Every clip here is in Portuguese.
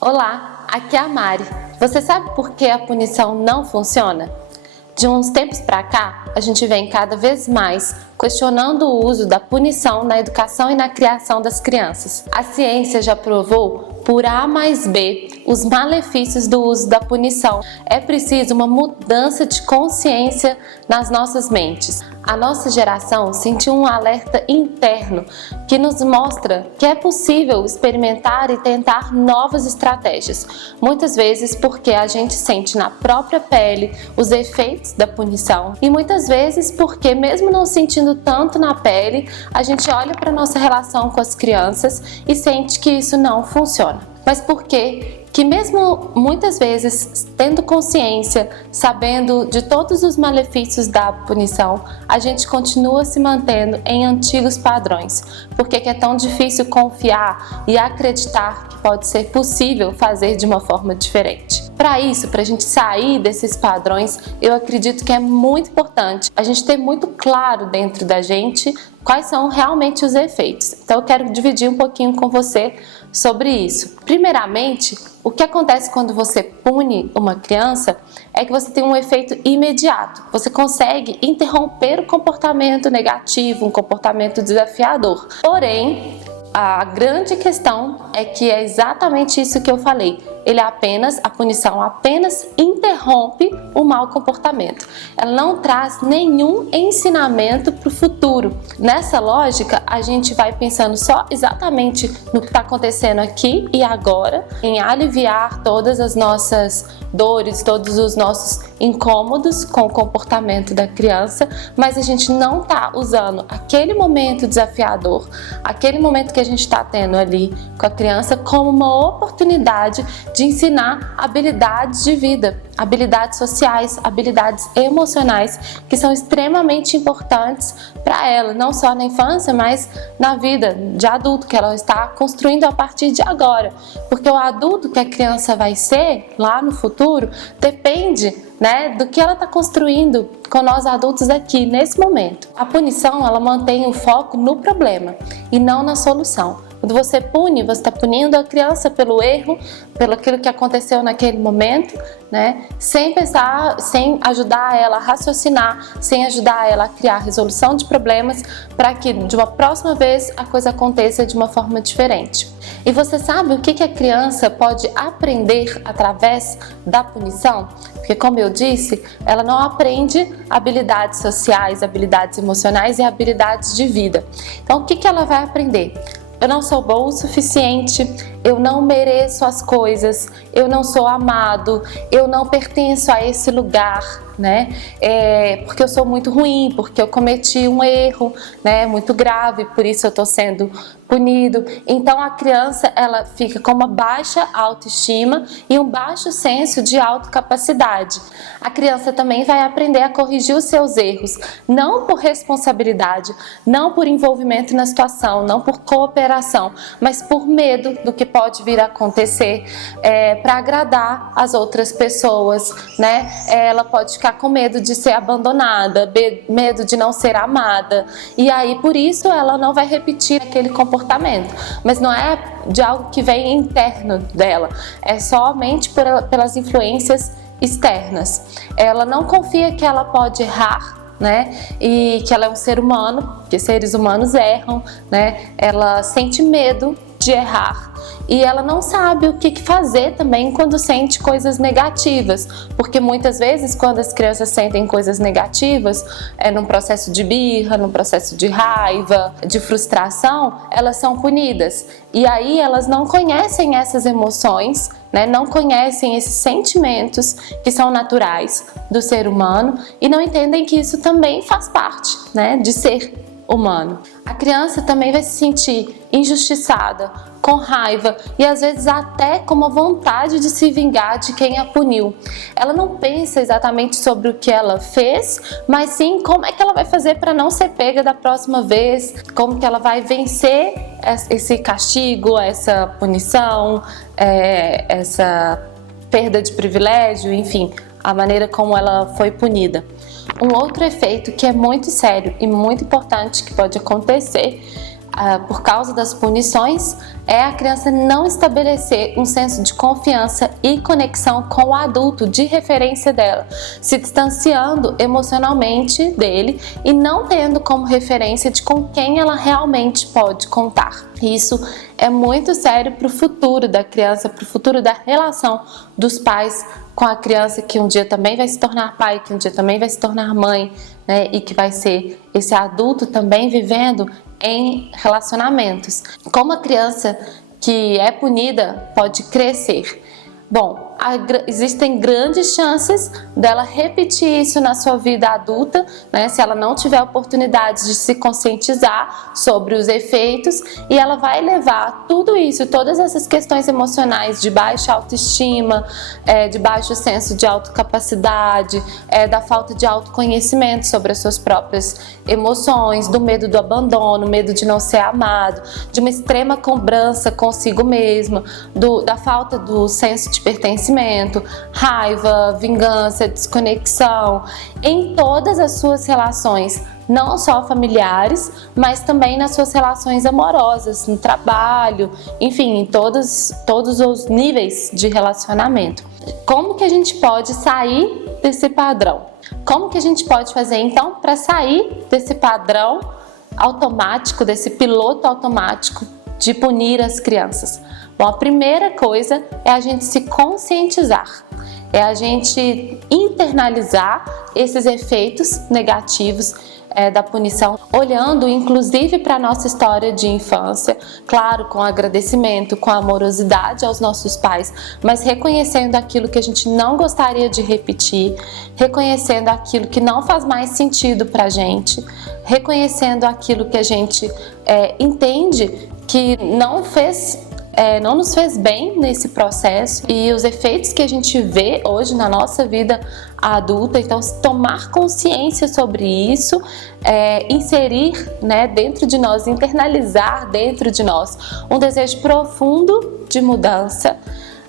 Olá, aqui é a Mari. Você sabe por que a punição não funciona? De uns tempos para cá, a gente vem cada vez mais questionando o uso da punição na educação e na criação das crianças. A ciência já provou por A mais B os malefícios do uso da punição. É preciso uma mudança de consciência nas nossas mentes. A nossa geração sentiu um alerta interno que nos mostra que é possível experimentar e tentar novas estratégias. Muitas vezes porque a gente sente na própria pele os efeitos da punição e muitas vezes porque, mesmo não sentindo tanto na pele, a gente olha para a nossa relação com as crianças e sente que isso não funciona. Mas por quê? Que mesmo muitas vezes tendo consciência, sabendo de todos os malefícios da punição, a gente continua se mantendo em antigos padrões. Por que é tão difícil confiar e acreditar que pode ser possível fazer de uma forma diferente? Para isso, para a gente sair desses padrões, eu acredito que é muito importante a gente ter muito claro dentro da gente quais são realmente os efeitos. Então eu quero dividir um pouquinho com você sobre isso. Primeiramente, o que acontece quando você pune uma criança é que você tem um efeito imediato. Você consegue interromper o comportamento negativo, um comportamento desafiador. Porém, a grande questão é que é exatamente isso que eu falei. A punição apenas interrompe o mau comportamento. Ela não traz nenhum ensinamento para o futuro. Nessa lógica, a gente vai pensando só exatamente no que está acontecendo aqui e agora, em aliviar todas as nossas dores, todos os nossos incômodos com o comportamento da criança, mas a gente não está usando aquele momento desafiador, aquele momento que a gente está tendo ali com a criança como uma oportunidade de ensinar habilidades de vida, habilidades sociais, habilidades emocionais que são extremamente importantes para ela, não só na infância, mas na vida de adulto que ela está construindo a partir de agora, porque o adulto que a criança vai ser lá no futuro depende, do que ela está construindo com nós adultos aqui nesse momento. A punição, ela mantém o foco no problema e não na solução. Quando você pune, você está punindo a criança pelo erro, pelo aquilo que aconteceu naquele momento, sem pensar, sem ajudar ela a raciocinar, sem ajudar ela a criar resolução de problemas para que de uma próxima vez a coisa aconteça de uma forma diferente. E você sabe o que a criança pode aprender através da punição? Porque, como eu disse, ela não aprende habilidades sociais, habilidades emocionais e habilidades de vida. Então, o que ela vai aprender? Eu não sou bom o suficiente, eu não mereço as coisas, eu não sou amado, eu não pertenço a esse lugar, porque eu sou muito ruim, porque eu cometi um erro, muito grave, por isso eu estou sendo punido. Então a criança, ela fica com uma baixa autoestima e um baixo senso de autocapacidade. A criança também vai aprender a corrigir os seus erros, não por responsabilidade, não por envolvimento na situação, não por cooperação, mas por medo do que pode vir a acontecer, para agradar as outras pessoas, Ela pode ficar com medo de ser abandonada, medo de não ser amada, e aí por isso ela não vai repetir aquele comportamento. Mas não é de algo que vem interno dela, é somente pelas influências externas. Ela não confia que ela pode errar, e que ela é um ser humano, porque seres humanos erram, Ela sente medo de errar e ela não sabe o que fazer também quando sente coisas negativas, porque muitas vezes quando as crianças sentem coisas negativas, num processo de birra, num processo de raiva, de frustração, elas são punidas e aí elas não conhecem essas emoções, não conhecem esses sentimentos que são naturais do ser humano e não entendem que isso também faz parte, de ser humano. A criança também vai se sentir injustiçada, com raiva e às vezes até com uma vontade de se vingar de quem a puniu. Ela não pensa exatamente sobre o que ela fez, mas sim como é que ela vai fazer para não ser pega da próxima vez, como que ela vai vencer esse castigo, essa punição, essa perda de privilégio, enfim, a maneira como ela foi punida. Um outro efeito que é muito sério e muito importante que pode acontecer por causa das punições, é a criança não estabelecer um senso de confiança e conexão com o adulto de referência dela, se distanciando emocionalmente dele e não tendo como referência de com quem ela realmente pode contar. Isso é muito sério para o futuro da criança, para o futuro da relação dos pais com a criança que um dia também vai se tornar pai, que um dia também vai se tornar mãe, né? E que vai ser esse adulto também vivendo em relacionamentos. Como a criança que é punida pode crescer? Bom, existem grandes chances dela repetir isso na sua vida adulta, né? Se ela não tiver oportunidade de se conscientizar sobre os efeitos, e ela vai levar tudo isso, todas essas questões emocionais de baixa autoestima, de baixo senso de autocapacidade, da falta de autoconhecimento sobre as suas próprias emoções, do medo do abandono, medo de não ser amado, de uma extrema cobrança consigo mesma, da falta do senso de pertencimento, raiva, vingança, desconexão, em todas as suas relações, não só familiares, mas também nas suas relações amorosas, no trabalho, enfim, em todos os níveis de relacionamento. Como que a gente pode sair desse padrão? Como que a gente pode fazer então para sair desse padrão automático, desse piloto automático de punir as crianças? Bom, a primeira coisa é a gente se conscientizar, é a gente internalizar esses efeitos negativos da punição, olhando inclusive para a nossa história de infância, claro, com agradecimento, com amorosidade aos nossos pais, mas reconhecendo aquilo que a gente não gostaria de repetir, reconhecendo aquilo que não faz mais sentido para a gente, reconhecendo aquilo que a gente entende que não nos fez bem nesse processo e os efeitos que a gente vê hoje na nossa vida adulta. Então, tomar consciência sobre isso, inserir, né, dentro de nós, internalizar dentro de nós um desejo profundo de mudança,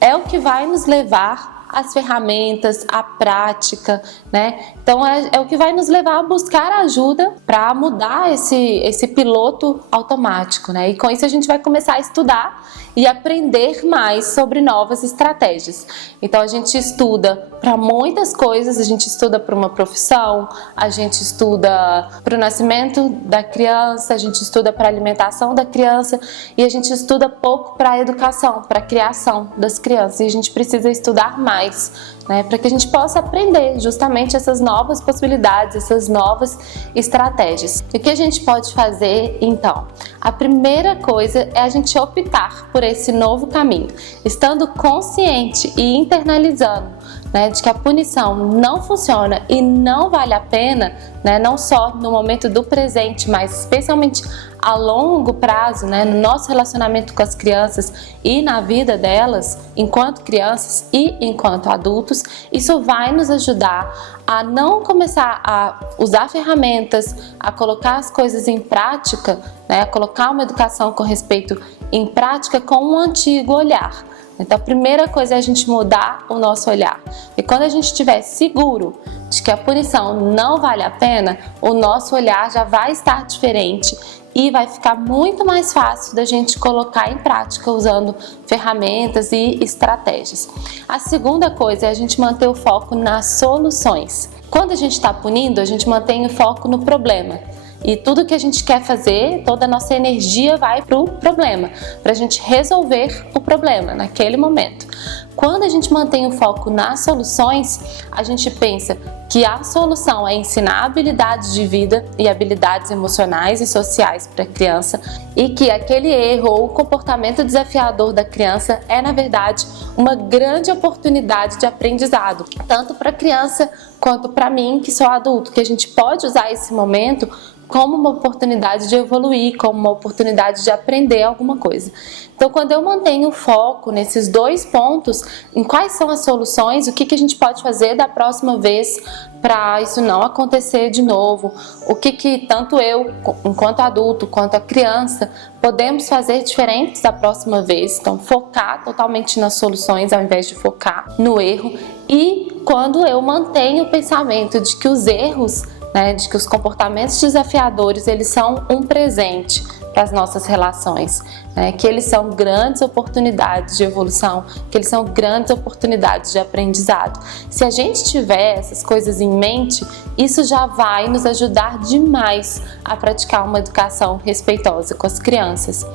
é o que vai nos levar as ferramentas, a prática, né? Então é o que vai nos levar a buscar ajuda para mudar esse piloto automático, né? E com isso a gente vai começar a estudar e aprender mais sobre novas estratégias. Então a gente estuda para muitas coisas, a gente estuda para uma profissão, a gente estuda para o nascimento da criança, a gente estuda para a alimentação da criança e a gente estuda pouco para a educação, para a criação das crianças. E a gente precisa estudar mais, né, para que a gente possa aprender justamente essas novas possibilidades, essas novas estratégias. E o que a gente pode fazer então? A primeira coisa é a gente optar por esse novo caminho, estando consciente e internalizando, né, de que a punição não funciona e não vale a pena, né, não só no momento do presente, mas especialmente a longo prazo, né, no nosso relacionamento com as crianças e na vida delas, enquanto crianças e enquanto adultos. Isso vai nos ajudar a não começar a usar ferramentas, a colocar as coisas em prática, né, a colocar uma educação com respeito em prática com um antigo olhar. Então a primeira coisa é a gente mudar o nosso olhar. E quando a gente estiver seguro de que a punição não vale a pena, o nosso olhar já vai estar diferente e vai ficar muito mais fácil da gente colocar em prática usando ferramentas e estratégias. A segunda coisa é a gente manter o foco nas soluções. Quando a gente está punindo, a gente mantém o foco no problema. E tudo que a gente quer fazer, toda a nossa energia vai para o problema, para a gente resolver o problema naquele momento. Quando a gente mantém o foco nas soluções, a gente pensa que a solução é ensinar habilidades de vida e habilidades emocionais e sociais para a criança e que aquele erro ou comportamento desafiador da criança é, na verdade, uma grande oportunidade de aprendizado, tanto para a criança quanto para mim, que sou adulto, que a gente pode usar esse momento como uma oportunidade de evoluir, como uma oportunidade de aprender alguma coisa. Então, quando eu mantenho o foco nesses dois pontos, em quais são as soluções, o que a gente pode fazer da próxima vez para isso não acontecer de novo, o que tanto eu, enquanto adulto, quanto a criança, podemos fazer diferentes da próxima vez. Então, focar totalmente nas soluções ao invés de focar no erro. E quando eu mantenho o pensamento de que os erros, né, de que os comportamentos desafiadores, eles são um presente, para as nossas relações, né? Que eles são grandes oportunidades de evolução, que eles são grandes oportunidades de aprendizado. Se a gente tiver essas coisas em mente, isso já vai nos ajudar demais a praticar uma educação respeitosa com as crianças.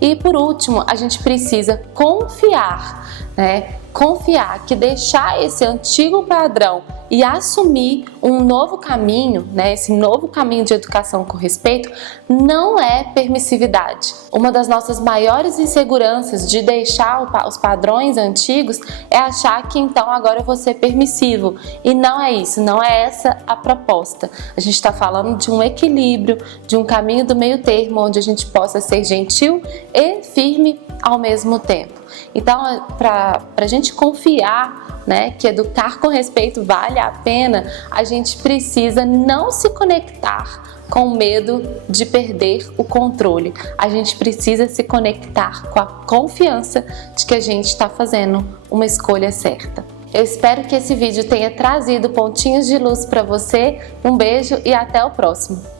E por último, a gente precisa confiar, né? Confiar que deixar esse antigo padrão e assumir um novo caminho, né, esse novo caminho de educação com respeito, não é permissividade. Uma das nossas maiores inseguranças de deixar os padrões antigos é achar que então agora eu vou ser permissivo. E não é isso, não é essa a proposta. A gente está falando de um equilíbrio, de um caminho do meio termo, onde a gente possa ser gentil e firme ao mesmo tempo. Então, para a gente confiar, né, que educar com respeito vale a pena, a gente precisa não se conectar com medo de perder o controle. A gente precisa se conectar com a confiança de que a gente está fazendo uma escolha certa. Eu espero que esse vídeo tenha trazido pontinhos de luz para você. Um beijo e até o próximo!